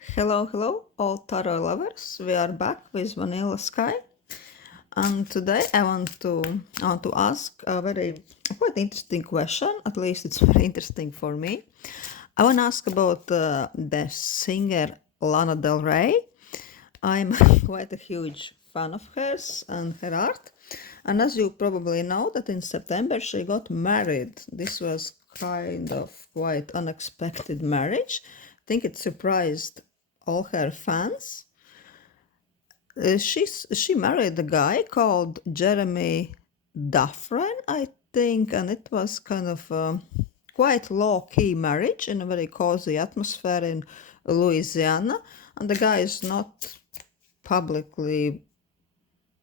Hello, hello, all tarot lovers. We are back with Vanilla Sky, and today I want to ask a very quite interesting question. At least it's very interesting for me. I want to ask about the singer Lana del Rey. I'm quite a huge fan of hers and her art, and as you probably know, that in September she got married. This was kind of quite unexpected marriage. I think it surprised all her fans. She married a guy called Jeremy Dufrene, I think, and it was kind of a quite low key marriage in a very cozy atmosphere in Louisiana. And the guy is not publicly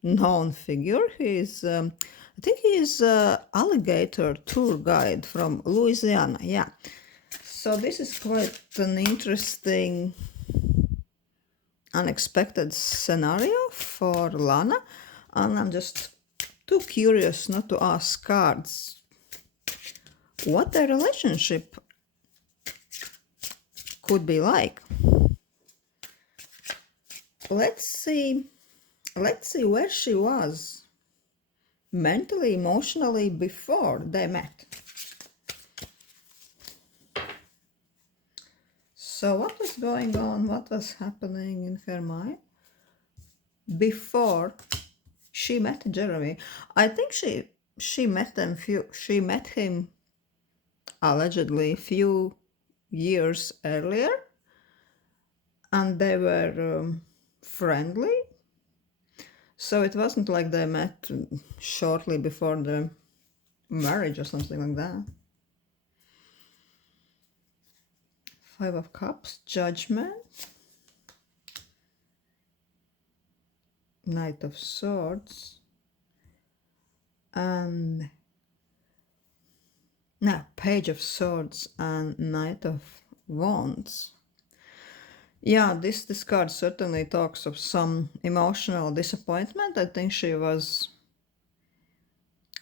known figure. I think he is a alligator tour guide from Louisiana. Yeah. So this is quite an interesting unexpected scenario for Lana, and I'm just too curious not to ask cards what their relationship could be like. Let's see where she was mentally, emotionally before they met. So what was going on, what was happening in her mind before she met Jeremy? I think she met him allegedly few years earlier, and they were friendly. So it wasn't like they met shortly before the marriage or something like that. Five of Cups, Judgment, Knight of Swords, and now Page of Swords and Knight of Wands. Yeah, this card certainly talks of some emotional disappointment. I think she was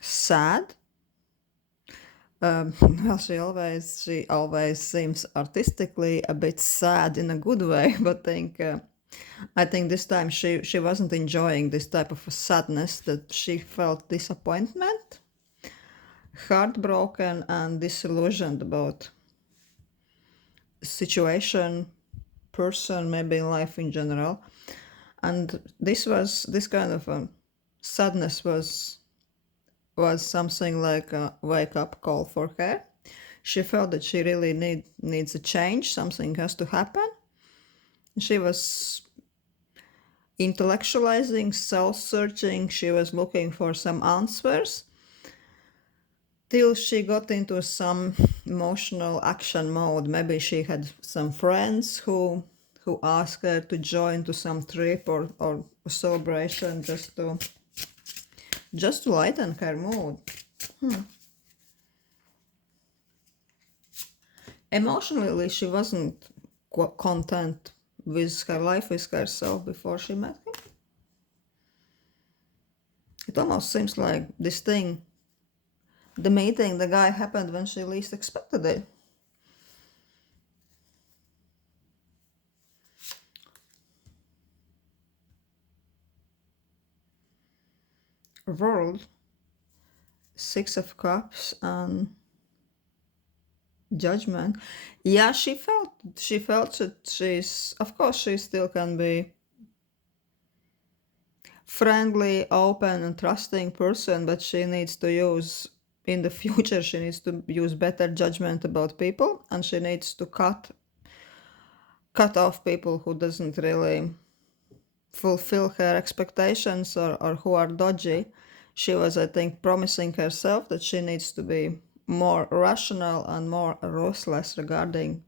sad. Well, she always seems artistically a bit sad in a good way, but I think this time she wasn't enjoying this type of a sadness, that she felt disappointment, heartbroken, and disillusioned about situation, person, maybe in life in general. And this kind of sadness was something like a wake up call for her. She felt that she really needs a change, something has to happen. She was intellectualizing, self searching, she was looking for some answers till she got into some emotional action mode. Maybe she had some friends who asked her to join to some trip or celebration just to lighten her mood. Emotionally, she wasn't content with her life, with herself before she met him. It almost seems like this thing, the meeting, the guy, happened when she least expected it. World, Six of Cups, and Judgment. Yeah, she felt that of course she still can be friendly, open, and trusting person, but she needs to use, in the future, she needs to use better judgment about people, and she needs to cut off people who doesn't really fulfill her expectations or who are dodgy. She was, I think, promising herself that she needs to be more rational and more ruthless regarding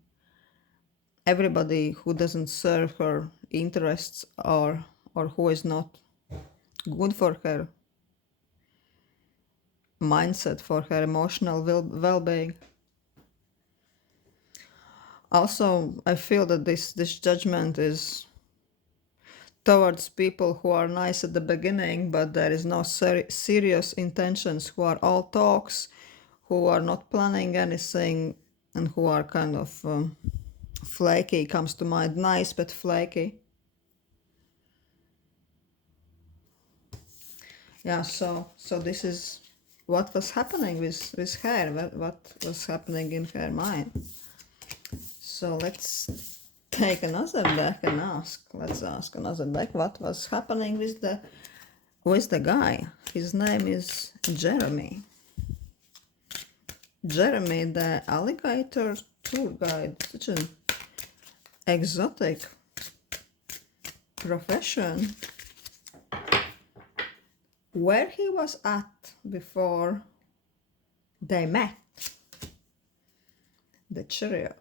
everybody who doesn't serve her interests or who is not good for her mindset, for her emotional well-being. Also, I feel that this judgment is towards people who are nice at the beginning, but there is no serious intentions, who are all talks, who are not planning anything, and who are kind of Flaky comes to mind. Nice but flaky. Yeah, so this is what was happening with her, what was happening in her mind. So let's take another deck and let's ask another deck what was happening with the guy. His name is Jeremy. Jeremy, the alligator tour guide. Such an exotic profession. Where he was at before they met. The Chariot.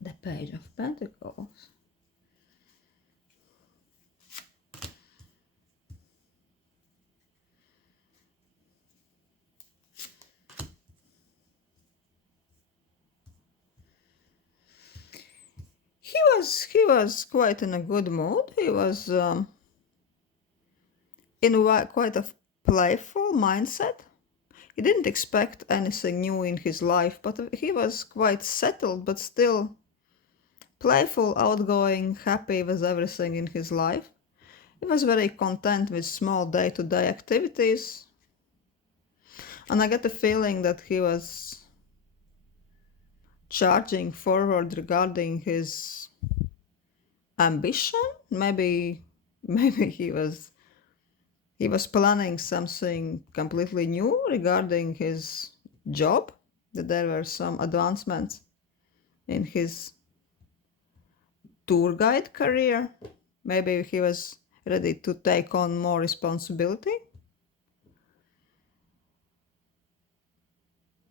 The Page of Pentacles. He was quite in a good mood. He was in quite a playful mindset. He didn't expect anything new in his life, but he was quite settled, but still playful, outgoing, happy with everything in his life. He was very content with small day-to-day activities. And I get the feeling that he was charging forward regarding his ambition. Maybe he was planning something completely new regarding his job, that there were some advancements in his tour guide career. Maybe he was ready to take on more responsibility.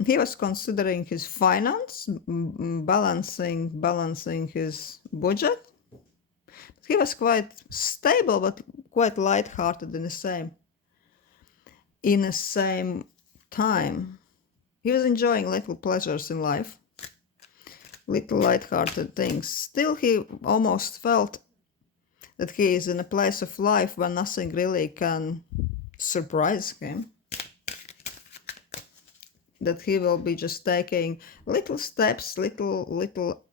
He was considering his finance, balancing his budget. He was quite stable, but quite light-hearted in the same time. He was enjoying little pleasures in life, little light-hearted things. Still, he almost felt that he is in a place of life where nothing really can surprise him. That he will be just taking little steps, little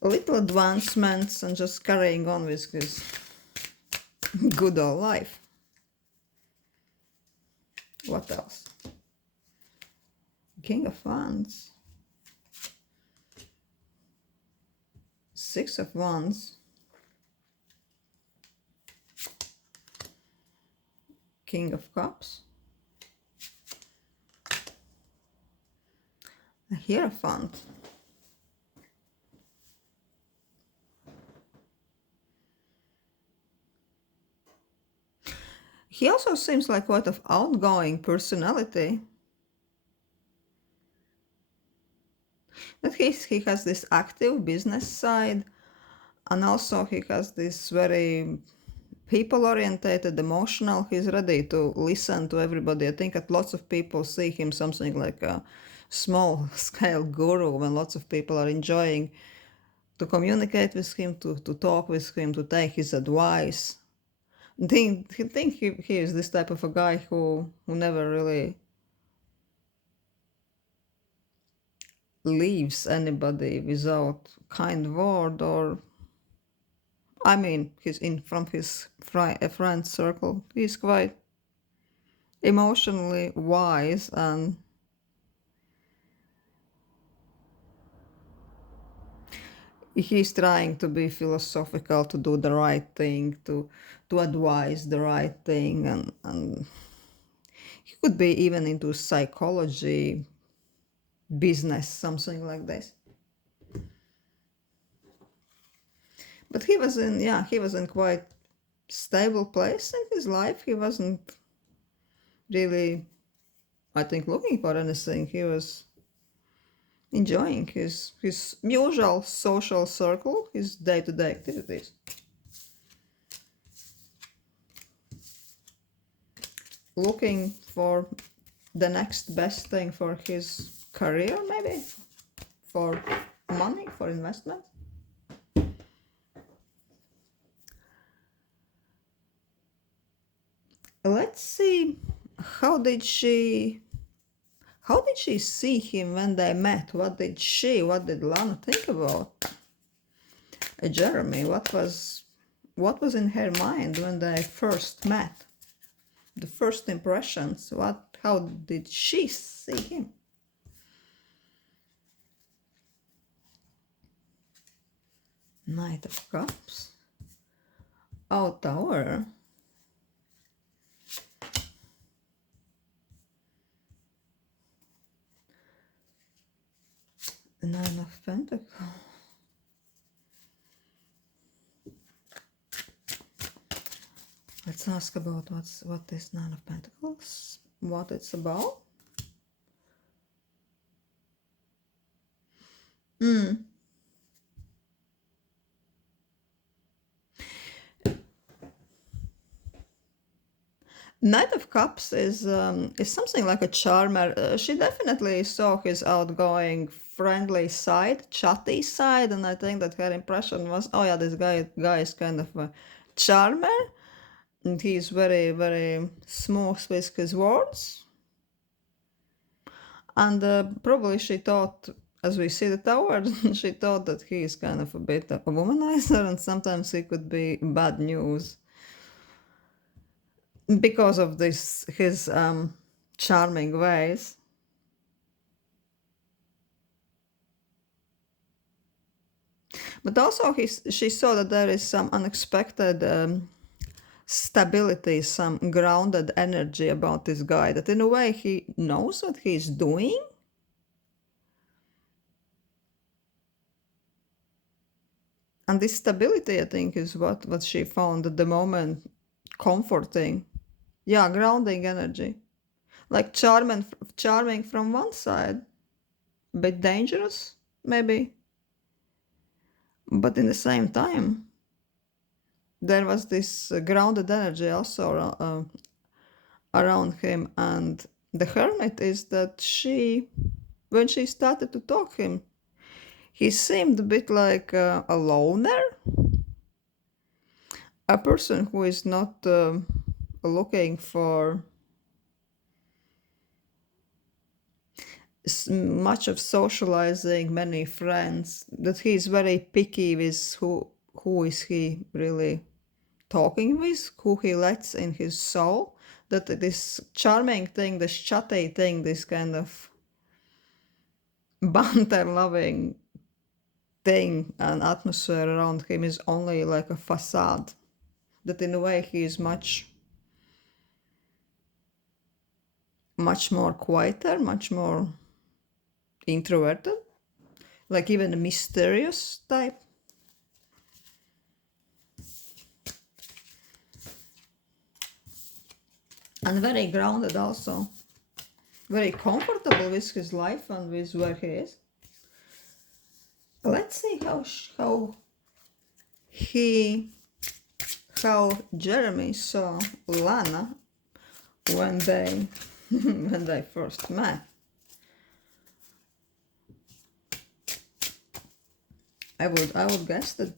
advancements, and just carrying on with his good old life. What else? King of Wands. Six of Wands. King of Cups. A Hierophant. He also seems like quite an outgoing personality. That he has this active business side, and also he has this very people-oriented, emotional. He's ready to listen to everybody. I think that lots of people see him something like a small-scale guru, when lots of people are enjoying to communicate with him, to talk with him, to take his advice. I think he is this type of a guy who never really leaves anybody without kind word, or I mean, from his friend circle. He's quite emotionally wise, and he's trying to be philosophical, to do the right thing, to advise the right thing, and he could be even into psychology, business, something like this. But he was in quite stable place in his life. He wasn't really, I think, looking for anything. He was enjoying his usual social circle, his day-to-day activities. Looking for the next best thing for his career, maybe for money, for investment. Let's see, how did she How did she see him when they met? What did Lana think about Jeremy? What was in her mind when they first met? The first impressions. How did she see him? Knight of Cups. Oh, Tower. Nine of Pentacles. Let's ask about what is Nine of Pentacles, what it's about. Knight of Cups is something like a charmer. She definitely saw his outgoing, friendly side, chatty side, and I think that her impression was, oh yeah, this guy is kind of a charmer, and he's very, very smooth with his words. And probably she thought, as we see the Tower, she thought that he is kind of a bit of a womanizer, and sometimes he could be bad news because of his charming ways. But also she saw that there is some unexpected stability, some grounded energy about this guy, that in a way he knows what he's doing. And this stability, I think, is what she found at the moment comforting. Yeah, grounding energy. Like charming from one side, a bit dangerous, maybe. But in the same time, there was this grounded energy also around him. And the Hermit is that when she started to talk him, he seemed a bit like a loner, a person who is not looking for much of socializing, many friends, that he's very picky with who is he really talking with, who he lets in his soul, that this charming thing, this chatty thing, this kind of banter loving thing and atmosphere around him is only like a facade, that in a way he is much more quieter, much more introverted, like even a mysterious type. And very grounded also, very comfortable with his life and with where he is. Let's see how Jeremy saw Lana when they when they first met. I would guess that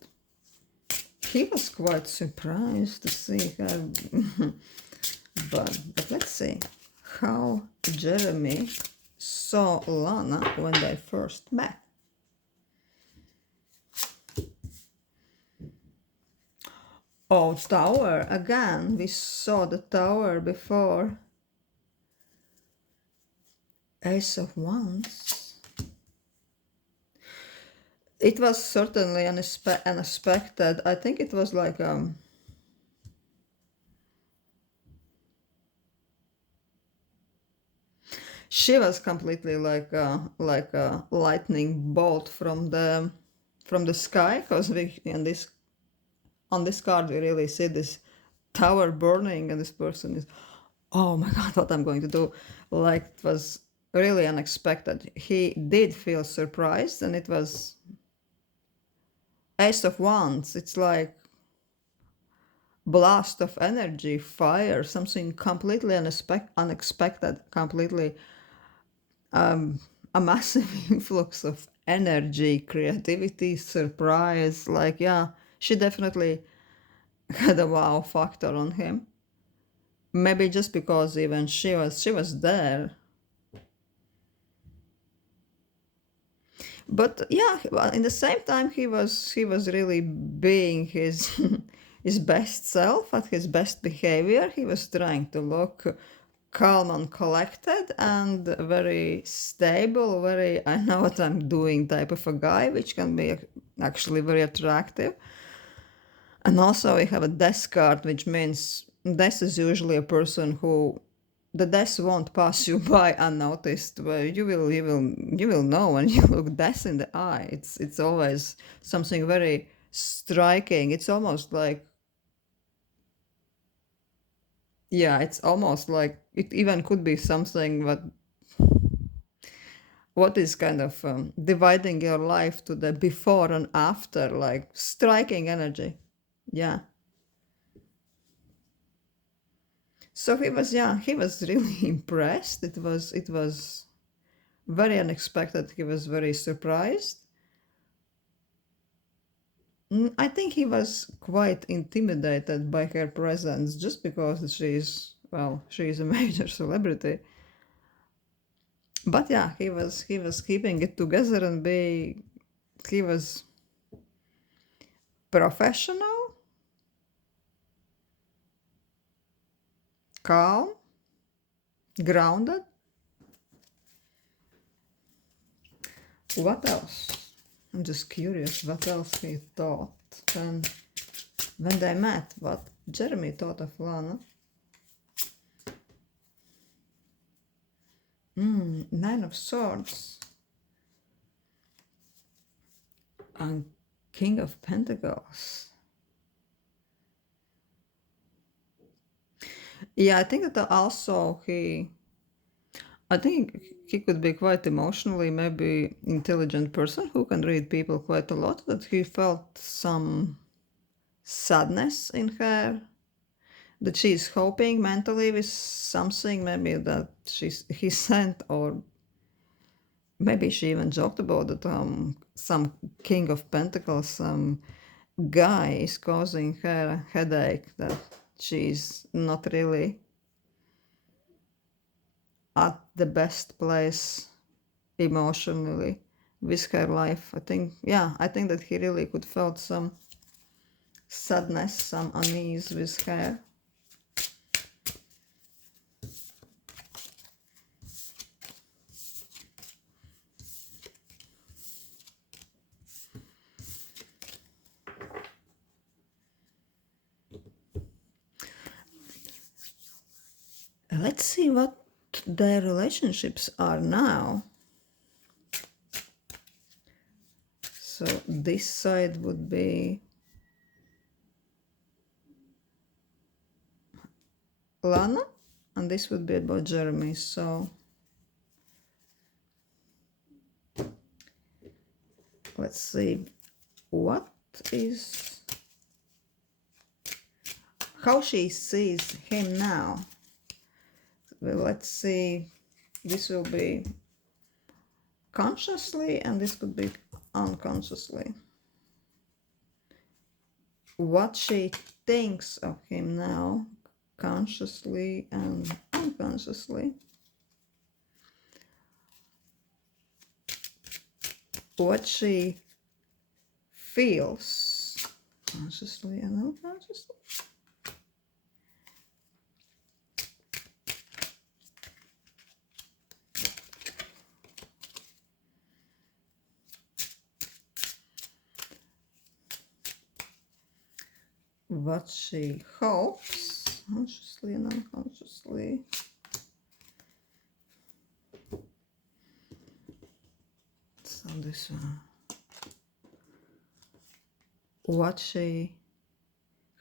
he was quite surprised to see her. but let's see how Jeremy saw Lana when they first met. Oh, Tower. Again, we saw the Tower before. Ace of Wands. It was certainly unexpected. I think it was like she was completely like a lightning bolt from the sky, because on this card we really see this tower burning, and this person is, oh my god, what I'm going to do. Like, it was really unexpected. He did feel surprised, and it was Ace of Wands. It's like blast of energy, fire, something completely unexpected, completely a massive influx of energy, creativity, surprise. Like, yeah, she definitely had a wow factor on him. Maybe just because even she was there, But yeah, well, in the same time, he was really being his his best self at his best behavior. He was trying to look calm and collected and very stable, very I know what I'm doing type of a guy, which can be actually very attractive. And also we have a death card, which means death is usually a person who the death won't pass you by unnoticed. But you will know when you look death in the eye. It's always something very striking. It's almost like yeah, it's almost like it even could be something what is kind of dividing your life to the before and after, like striking energy. Yeah. So he was really impressed. It was very unexpected. He was very surprised. I think he was quite intimidated by her presence just because she is a major celebrity. But yeah, he was keeping it together and he was professional, calm, grounded. What else? I'm just curious what else he thought when they met. What Jeremy thought of Lana. Nine of Swords and King of Pentacles. Yeah, I think that also I think he could be quite emotionally, maybe intelligent person who can read people quite a lot. That he felt some sadness in her, that she's hoping mentally with something, maybe that he sent, or maybe she even joked about that some King of Pentacles, some guy is causing her a headache, that she's not really at the best place emotionally with her life. I think that he really could felt some sadness, some unease with her. Let's see what their relationships are now. So this side would be Lana, and this would be about Jeremy. So let's see what is how she sees him now. Well, let's see. This will be consciously, and this could be unconsciously. What she thinks of him now, consciously and unconsciously. What she feels, consciously and unconsciously. What she hopes, consciously and unconsciously. So this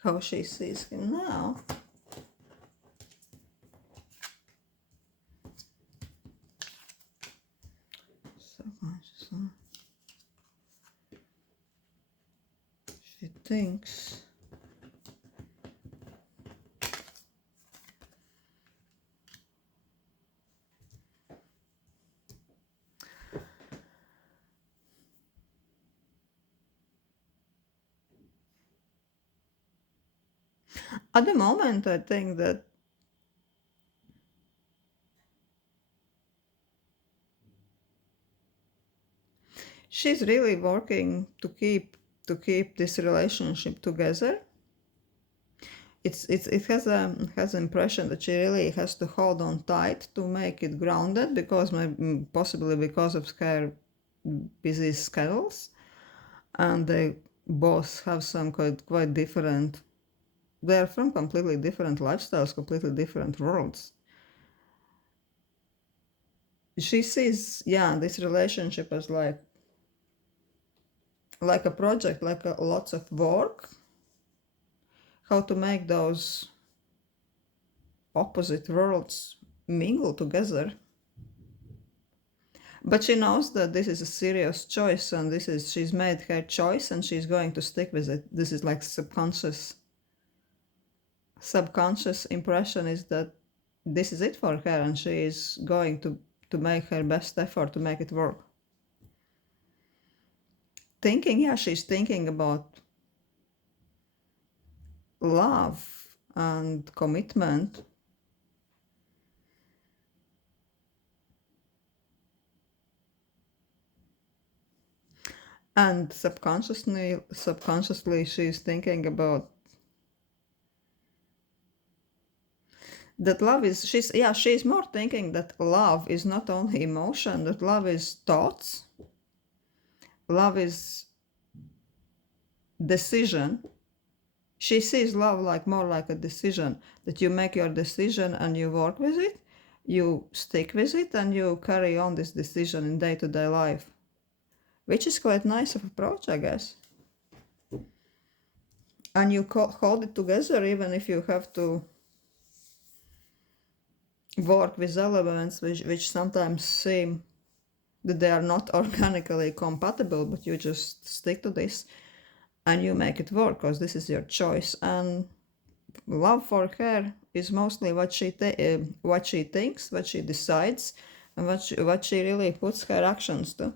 how she sees him now. Subconsciously. She thinks. At the moment, I think that she's really working to keep this relationship together. It has an impression that she really has to hold on tight to make it grounded, because possibly because of her busy schedules, and they both have some quite different. They're from completely different lifestyles, completely different worlds. She sees, yeah, this relationship as like a project, like lots of work, how to make those opposite worlds mingle together. But she knows that this is a serious choice, and she's made her choice and she's going to stick with it. This is like subconscious impression is that this is it for her, and she is going to make her best effort to make it work. She's thinking about love and commitment. And subconsciously she's thinking about that love is, she's more thinking that love is not only emotion, that love is thoughts, love is decision. She sees love like more like a decision, that you make your decision and you work with it, you stick with it, and you carry on this decision in day-to-day life, which is quite nice of approach, I guess. And you hold it together even if you have to work with elements which sometimes seem that they are not organically compatible, but you just stick to this and you make it work because this is your choice. And love for her is mostly what she thinks, what she decides, and what she really puts her actions to.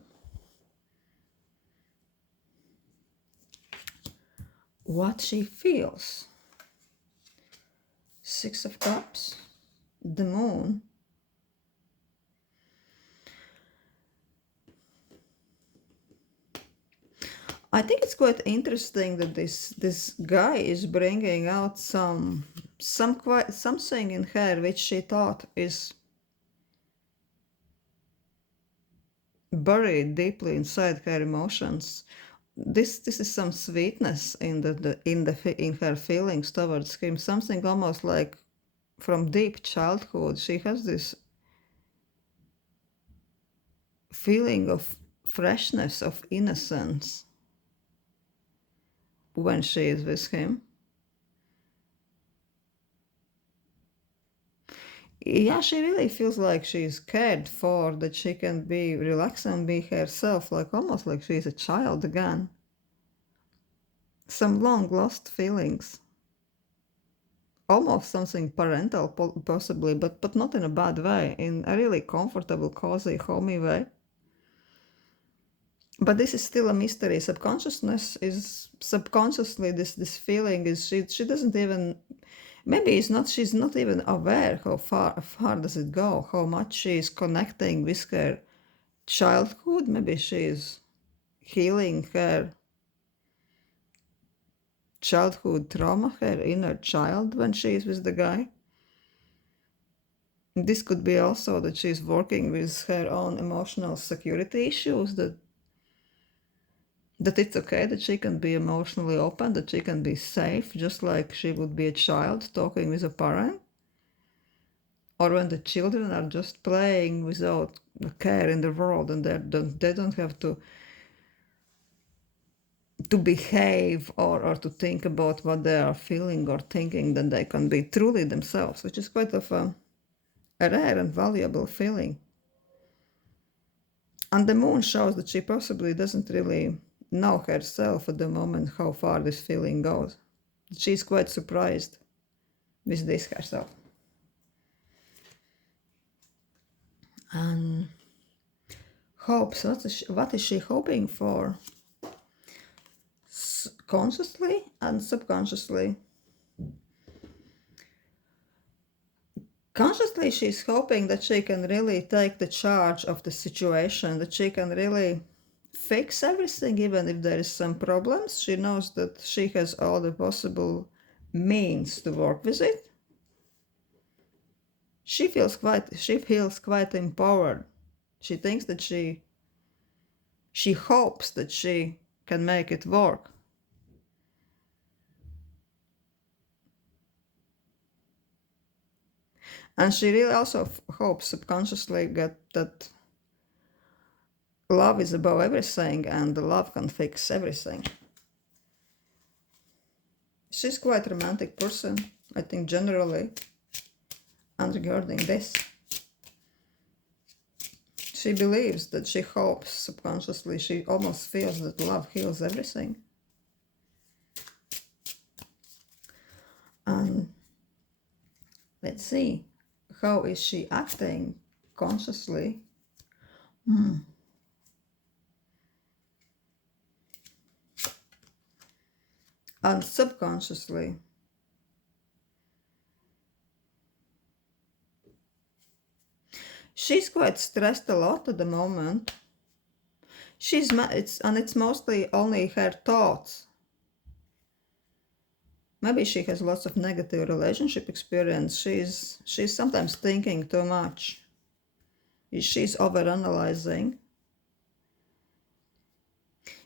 What she feels. Six of Cups, the Moon. I think it's quite interesting that this guy is bringing out something in her which she thought is buried deeply inside her emotions. This is some sweetness in in her feelings towards him. Something almost like from deep childhood. She has this feeling of freshness, of innocence when she is with him. Yeah, she really feels like she's cared for, that she can be relaxed and be herself, like almost like she's a child again. Some long lost feelings. Almost something parental, possibly, but not in a bad way, in a really comfortable, cozy, homey way. But this is still a mystery. Subconsciously this feeling is she doesn't even, maybe she's not even aware how far does it go, how much she is connecting with her childhood. Maybe she is healing her childhood trauma, her inner child when she is with the guy. This could be also that she's working with her own emotional security issues, that it's okay that she can be emotionally open, that she can be safe, just like she would be a child talking with a parent. Or when the children are just playing without care in the world, and they don't have to behave or to think about what they are feeling or thinking, then they can be truly themselves, which is quite of a rare and valuable feeling. And the moon shows that she possibly doesn't really know herself at the moment how far this feeling goes. She's quite surprised with this herself. And hopes, what is she hoping for? Consciously and subconsciously. Consciously, she's hoping that she can really take the charge of the situation, that she can really fix everything, even if there is some problems. She knows that she has all the possible means to work with it. She feels quite empowered. She thinks that she hopes that she can make it work. And she really also hopes subconsciously that love is above everything and the love can fix everything. She's quite a romantic person, I think, generally. And regarding this, she believes that she hopes subconsciously, she almost feels that love heals everything. And let's see, how is she acting consciously? And subconsciously. She's quite stressed a lot at the moment. It's mostly only her thoughts. Maybe she has lots of negative relationship experience. She's sometimes thinking too much. She's overanalyzing.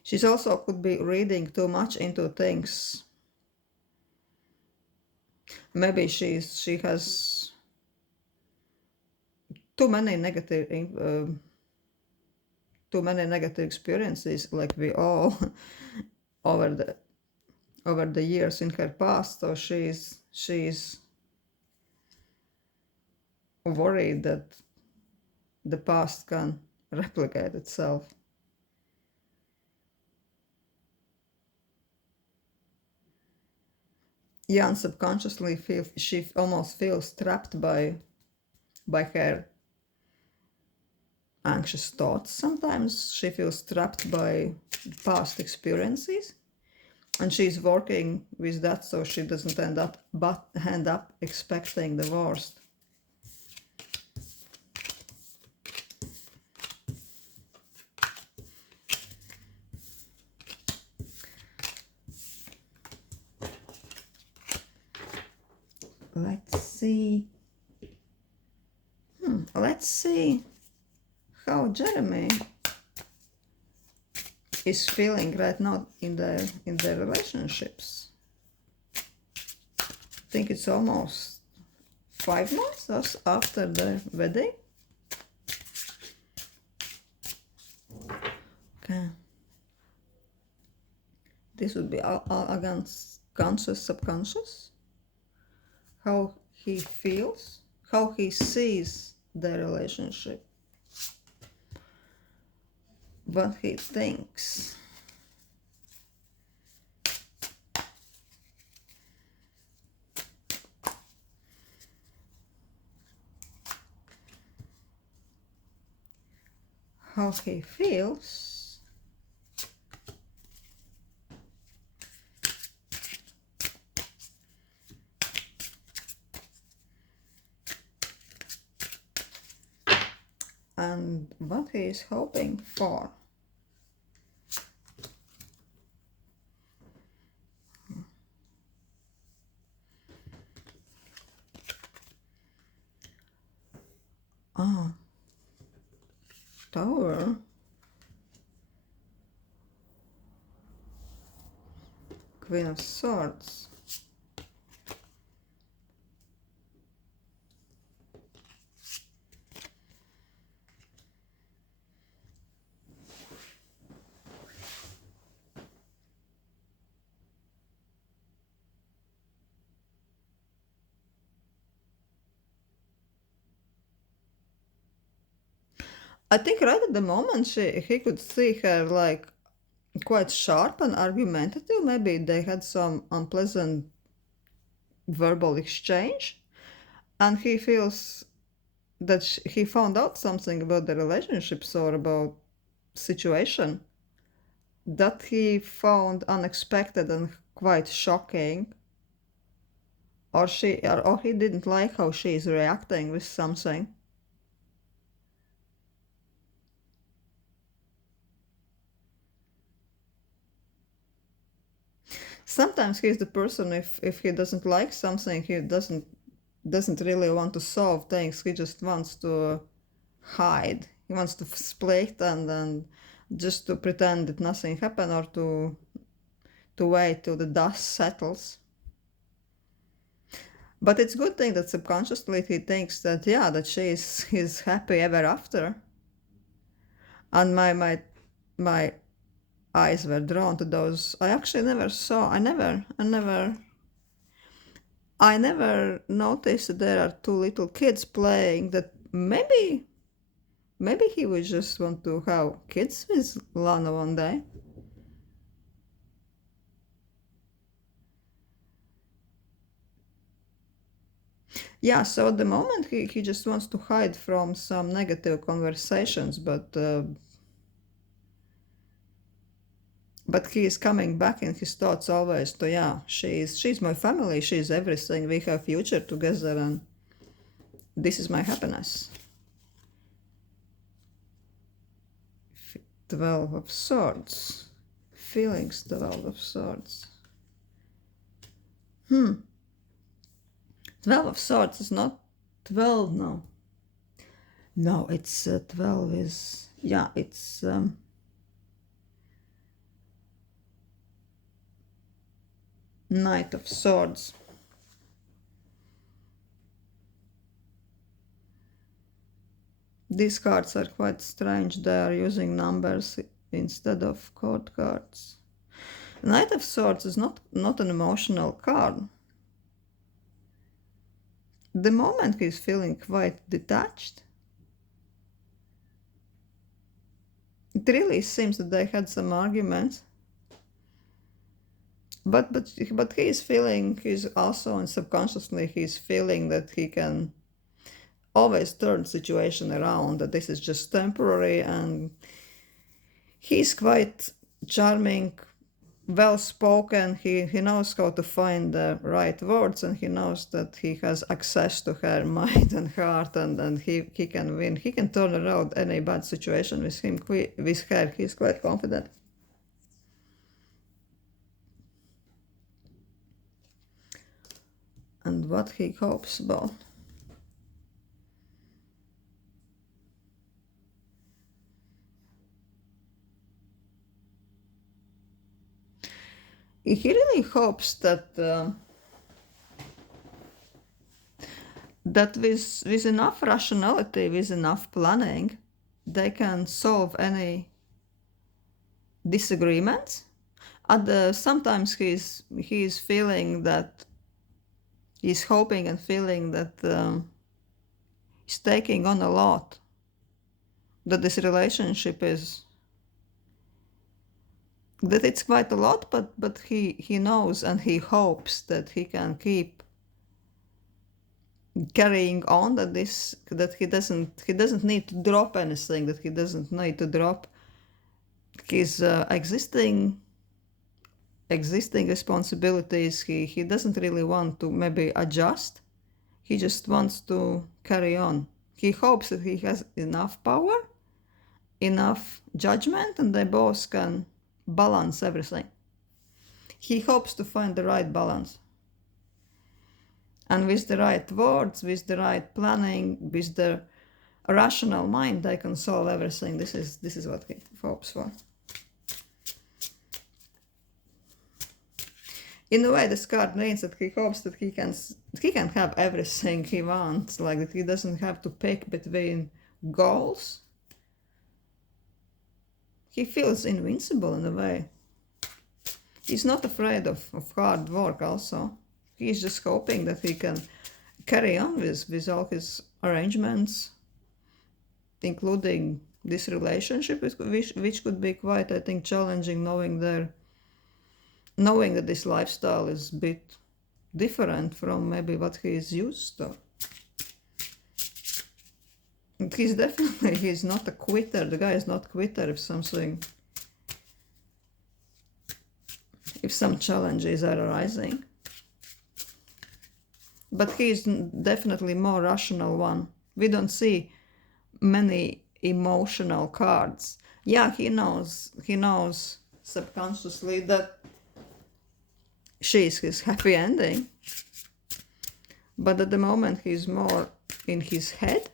She's also could be reading too much into things. Maybe she has too many negative experiences, like we all over the years in her past. So she's worried that the past can replicate itself. Yeah, and subconsciously she almost feels trapped by her anxious thoughts. Sometimes she feels trapped by past experiences, and she's working with that so she doesn't end up expecting the worst. Let's see. Let's see how Jeremy is feeling right now in their relationships. I think it's almost 5 months after the wedding. Okay. This would be all against conscious, subconscious. How he feels, how he sees the relationship, what he thinks. How he feels. And what he is hoping for. Ah, Tower. Queen of Swords. I think right at the moment he could see her like quite sharp and argumentative. Maybe they had some unpleasant verbal exchange, and he feels that he found out something about the relationships or about situation that he found unexpected and quite shocking, or he didn't like how she is reacting with something. Sometimes he's the person, if he doesn't like something, he doesn't really want to solve things. He just wants to hide. He wants to split and then just to pretend that nothing happened, or to wait till the dust settles. But it's a good thing that subconsciously he thinks that, yeah, that he's happy ever after. And my eyes were drawn to those. I actually never saw. I never noticed that there are two little kids playing. That maybe he would just want to have kids with Lana one day. Yeah, so at the moment he just wants to hide from some negative conversations, but he is coming back in his thoughts always to, yeah, she's my family, she's everything, we have future together, and this is my happiness. 12 of Swords. Feelings, 12 of Swords. 12 of Swords is not 12, no. No, it's 12 is, yeah, it's Knight of Swords. These cards are quite strange. They are using numbers instead of code cards. Knight of Swords is not an emotional card. The moment he's feeling quite detached, it really seems that they had some arguments. But he's feeling, he's also, and subconsciously he's feeling that he can always turn the situation around, that this is just temporary, and he's quite charming, well-spoken. He knows how to find the right words, and he knows that he has access to her mind and heart, and he can win. He can turn around any bad situation with her. He's quite confident. And what he hopes about. He really hopes that that with enough rationality, with enough planning, they can solve any disagreements. Sometimes he's feeling that, he's hoping and feeling that he's taking on a lot, that this relationship is, that it's quite a lot, but he knows and he hopes that he can keep carrying on, that he doesn't need to drop anything, that he doesn't need to drop his existing responsibilities. He doesn't really want to maybe adjust. He just wants to carry on. He hopes that he has enough power, enough judgment, and they both can balance everything. He hopes to find the right balance. And with the right words, with the right planning, with the rational mind, they can solve everything. This is what he hopes for. In a way, this card means that he hopes that he can have everything he wants, like that he doesn't have to pick between goals. He feels invincible in a way. He's not afraid of hard work also. He's just hoping that he can carry on with all his arrangements, including this relationship, which could be quite, I think, challenging, knowing that this lifestyle is a bit different from maybe what he is used to. And he's not a quitter. The guy is not a quitter if some challenges are arising. But he's definitely more rational one. We don't see many emotional cards. Yeah, he knows subconsciously that she's his happy ending. But at the moment he's more in his head.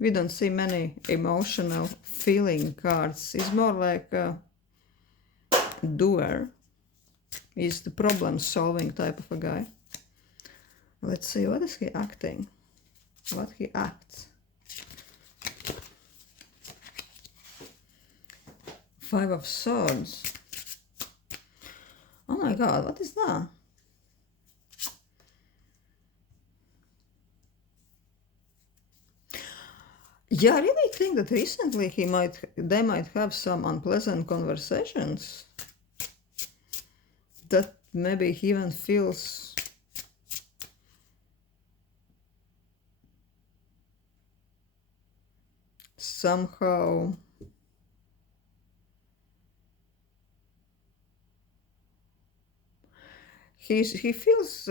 We don't see many emotional feeling cards. He's more like a doer. He's the problem solving type of a guy. Let's see, what is he acting? What he acts? 5 of Swords. Oh my god, what is that? Yeah, I really think that recently they might have some unpleasant conversations. That maybe he even feels somehow he feels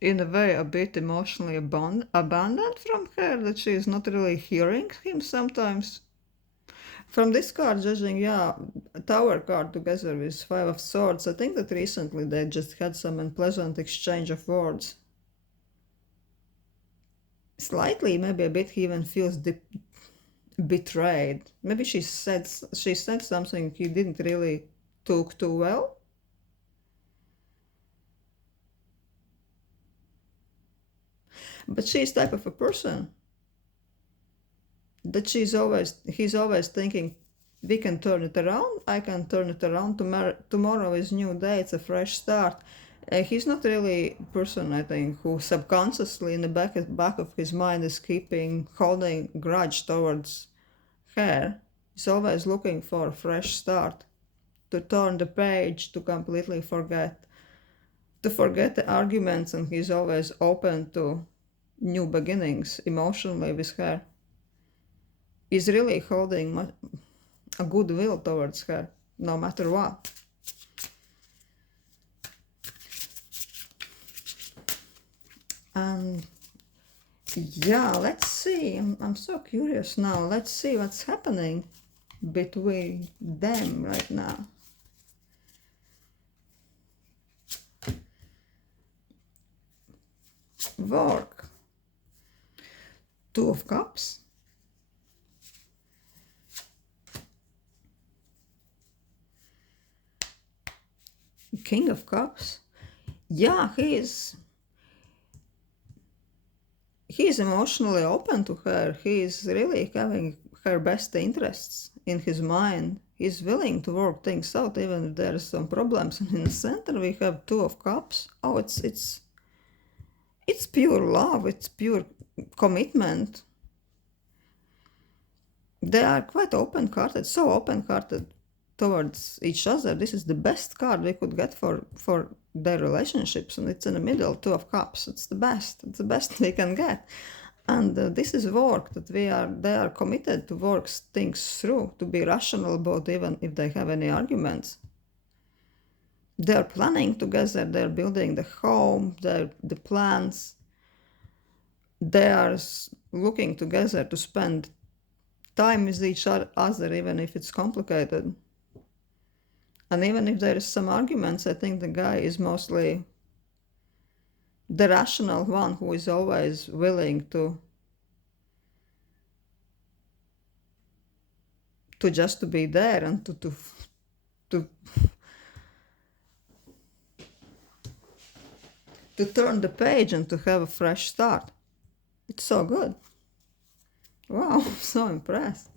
in a way a bit emotionally abandoned from her, that she is not really hearing him sometimes. From this card judging, yeah, Tower card together with 5 of Swords, I think that recently they just had some unpleasant exchange of words. Slightly, maybe a bit, he even feels betrayed. Maybe she said something he didn't really took too well. But she's type of a person that he's always thinking, we can turn it around, I can turn it around, tomorrow is new day, it's a fresh start. He's not really a person, I think, who subconsciously in the back of his mind is holding grudge towards her. He's always looking for a fresh start, to turn the page, to completely forget the arguments, and he's always open to new beginnings emotionally with her. He's really holding a goodwill towards her, no matter what. And yeah, let's see. I'm so curious now. Let's see what's happening between them right now. Work. 2 of Cups. King of Cups. Yeah, he's emotionally open to her. He's really having her best interests in his mind. He's willing to work things out even if there are some problems. And in the center we have 2 of Cups. Oh, it's pure love. It's pure commitment. They are quite open-hearted, so open-hearted towards each other. This is the best card we could get for their relationships, and it's in the middle, 2 of Cups. It's the best. It's the best we can get. And this is work that they are committed to work things through, to be rational about even if they have any arguments. They're planning together, they're building the home, the plans. They are looking together to spend time with each other, even if it's complicated. And even if there is some arguments, I think the guy is mostly the rational one who is always willing to just to be there and to turn the page and to have a fresh start. It's so good. Wow, I'm so impressed.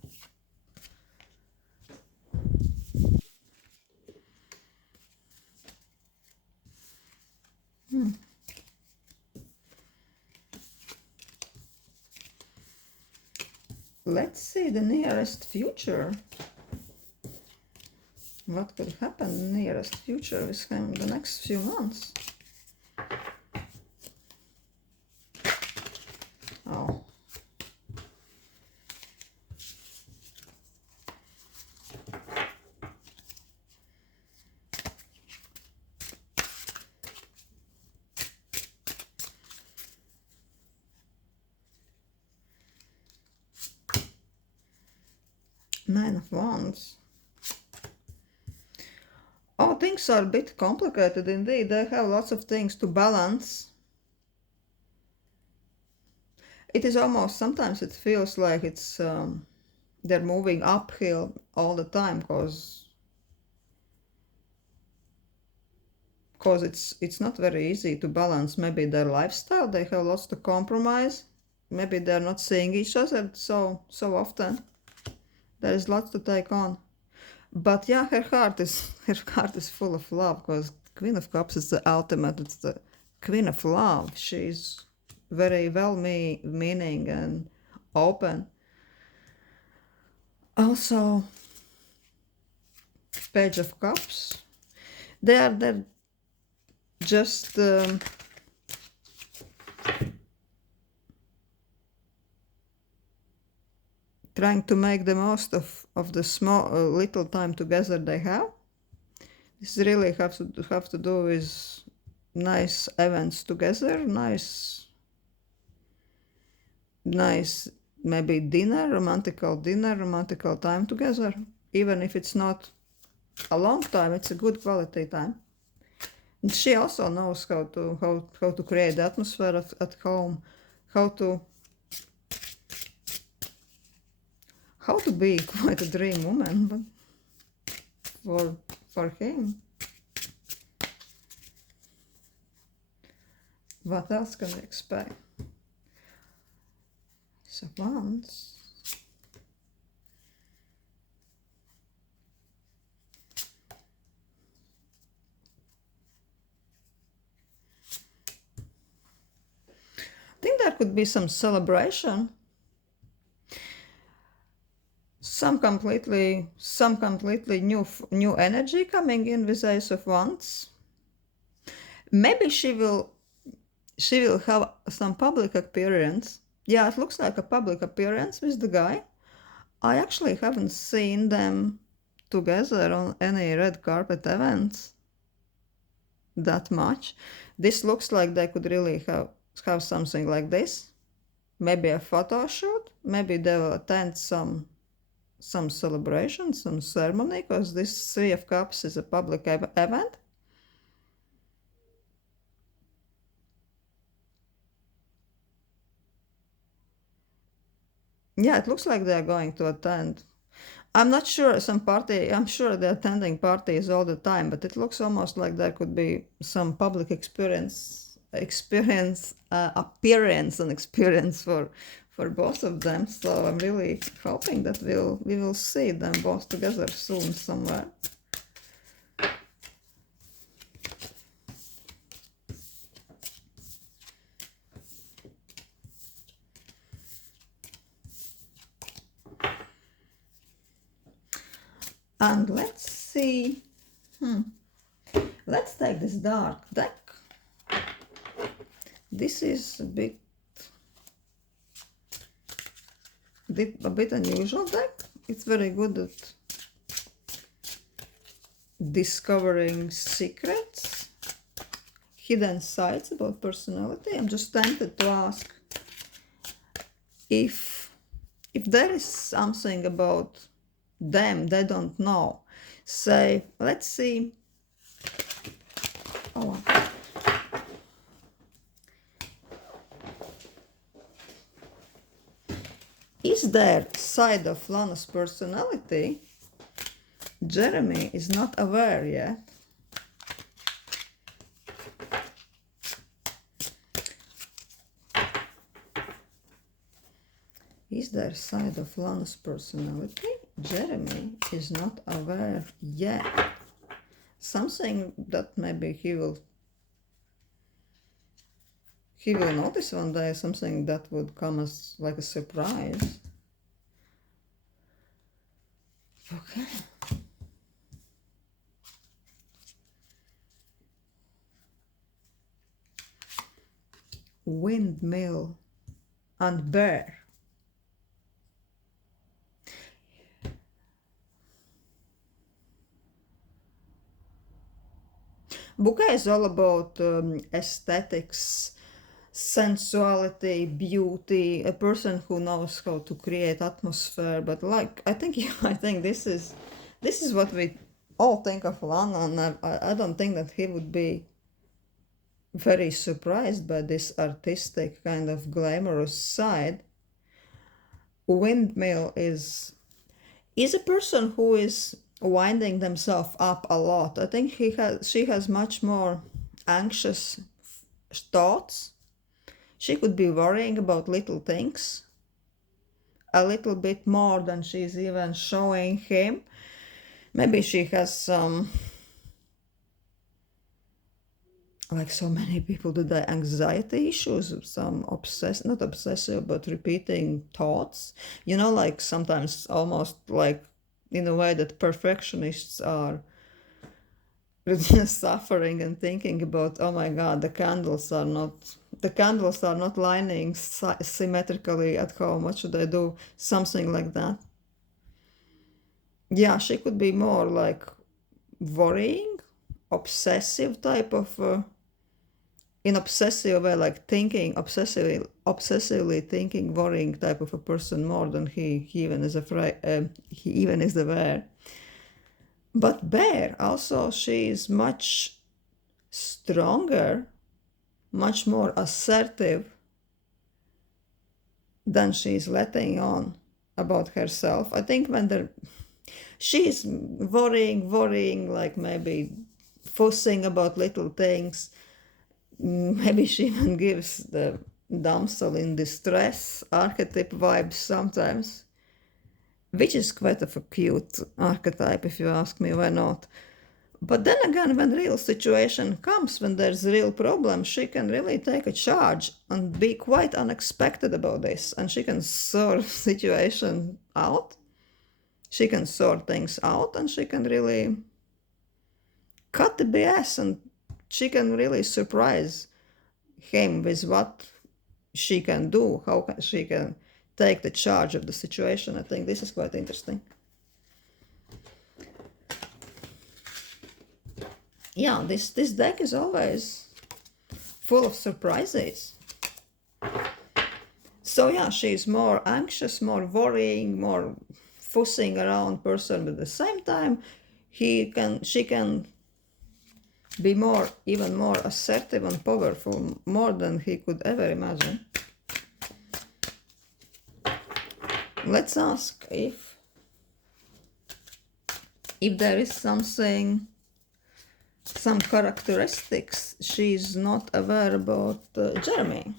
Let's see the nearest future. What could happen in the nearest future with him in the next few months? Oh. Nine of Wands. Oh, things are a bit complicated indeed. They have lots of things to balance. It is almost, sometimes it feels like they're moving uphill all the time because it's not very easy to balance maybe their lifestyle. They have lots to compromise. Maybe they're not seeing each other so often. There is lots to take on. But yeah, her heart is full of love because Queen of Cups is the ultimate. It's the Queen of Love. She's very meaning and open. Also, Page of Cups. They're just trying to make the most of the small little time together they have. This really have to do with nice events together, nice maybe romantical time together. Even if it's not a long time, it's a good quality time. And she also knows how to create the atmosphere at home, how to be quite a dream woman, but for him. What else can I expect? So once. I think there could be some celebration. Some completely new energy coming in with Ace of Wands. Maybe she will have some public appearance. Yeah, it looks like a public appearance with the guy. I actually haven't seen them together on any red carpet events that much. This looks like they could really have something like this. Maybe a photo shoot. Maybe they will attend some celebration, some ceremony, because this Three of Cups is a public event. Yeah, it looks like they're going to attend. I'm not sure, I'm sure they're attending parties all the time, but it looks almost like there could be some public appearance and experience for both of them. So I'm really hoping that we will see them both together soon somewhere. And let's see. Let's take this dark deck. This is a bit unusual deck. It's very good at discovering secrets, hidden sides about personality. I'm just tempted to ask if there is something about them they don't know. Say, let's see. Oh. Is there side of Lana's personality Jeremy is not aware yet? Is there side of Lana's personality Jeremy is not aware yet? Something that maybe he will notice one day, something that would come as like a surprise. Okay. Windmill and bear. Bouquet is all about aesthetics, sensuality, beauty, a person who knows how to create atmosphere. But like I think this is what we all think of Lana, and I don't think that he would be very surprised by this artistic kind of glamorous side. Windmill is a person who is winding themselves up a lot. I think she has much more anxious thoughts. She could be worrying about little things a little bit more than she's even showing him. Maybe she has some, like so many people do, the anxiety issues, some not obsessive, but repeating thoughts. Like sometimes almost like in a way that perfectionists are suffering and thinking about, oh my God, the candles are not lining symmetrically at home. What should I do? Something like that. Yeah, she could be more like worrying, obsessive type of, in obsessive way, like thinking, obsessively thinking, worrying type of a person more than he even is afraid, he even is aware. But Bear also, she is much stronger, much more assertive than she's letting on about herself. I think when she's worrying, like maybe fussing about little things. Maybe she even gives the damsel in distress archetype vibes sometimes, which is quite of a cute archetype, if you ask me. Why not? But then again, when real situation comes, when there's a real problem, she can really take a charge and be quite unexpected about this, and she can sort situation out. She can sort things out, and she can really cut the BS, and she can really surprise him with what she can do, how she can take the charge of the situation. I think this is quite interesting. Yeah, this deck is always full of surprises. So yeah, she's more anxious, more worrying, more fussing around person, but at the same time she can be even more assertive and powerful, more than he could ever imagine. Let's ask if there is something, some characteristics she's not aware about Jeremy.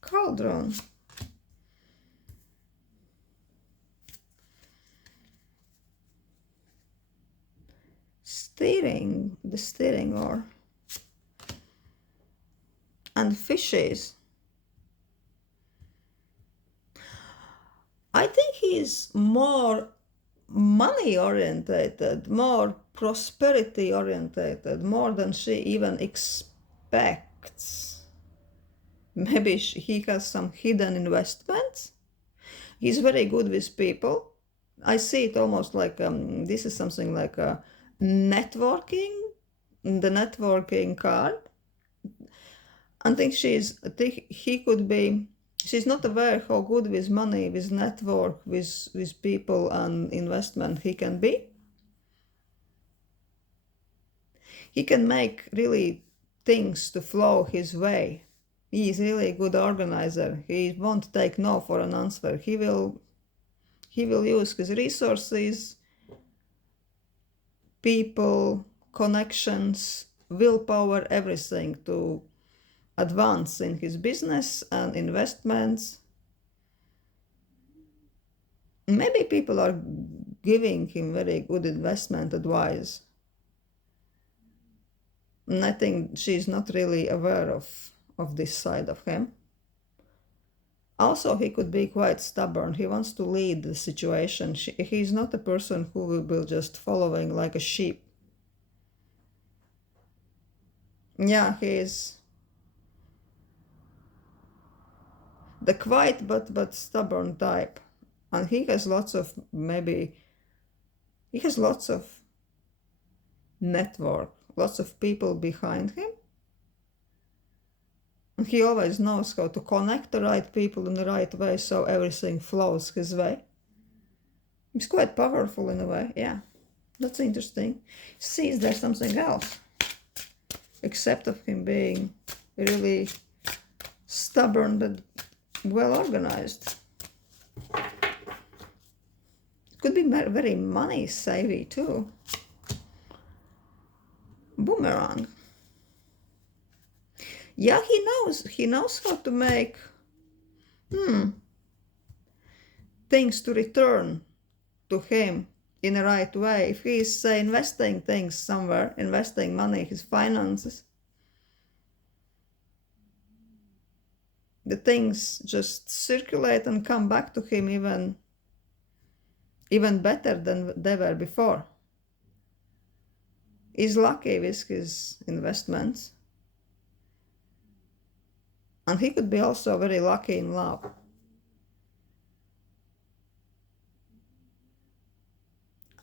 Cauldron. The steering oar. And fishes. I think he's more money orientated, more prosperity orientated, more than she even expects. Maybe he has some hidden investments. He's very good with people. I see it almost like this is something like a networking, the networking card. I think he could be. She's not aware how good with money, with network, with people and investment he can be. He can make really things to flow his way. He is really a good organizer. He won't take no for an answer. He will use his resources, people, connections, willpower, everything to advance in his business and investments. Maybe people are giving him very good investment advice. And I think she's not really aware of this side of him. Also, he could be quite stubborn. He wants to lead the situation. He's not a person who will be just following like a sheep. Yeah, he is the quiet but stubborn type. And he has lots of network, lots of people behind him. And he always knows how to connect the right people in the right way so everything flows his way. He's quite powerful in a way, yeah. That's interesting. See, is there something else? Except of him being really stubborn but well organized. Could be very money savvy too. Boomerang. Yeah, he knows how to make things to return to him in the right way. If he's say investing things somewhere, investing money, his finances, the things just circulate and come back to him even better than they were before. He's lucky with his investments. And he could be also very lucky in love.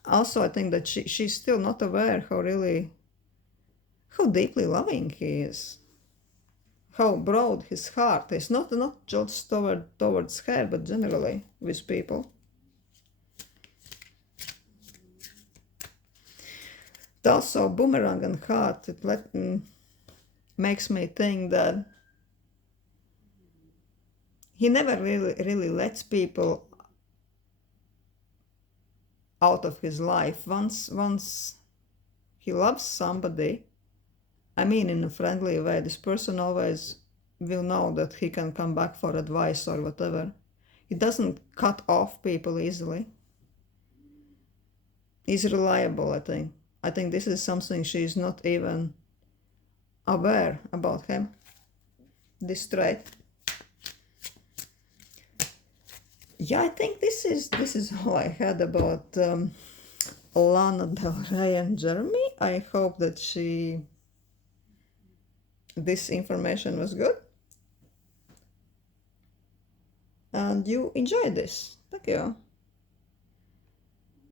Also, I think that she's still not aware how deeply loving he is. How broad his heart is. Not just towards her, but generally with people. Also, boomerang and heart, makes me think that he never really lets people out of his life. Once he loves somebody, I mean in a friendly way, this person always will know that he can come back for advice or whatever. He doesn't cut off people easily. He's reliable, I think. I think this is something she's not even aware about him, this trait. Yeah, I think this is all I had about Lana del Rey and Jeremy. I hope that this information was good and you enjoyed this. Thank you.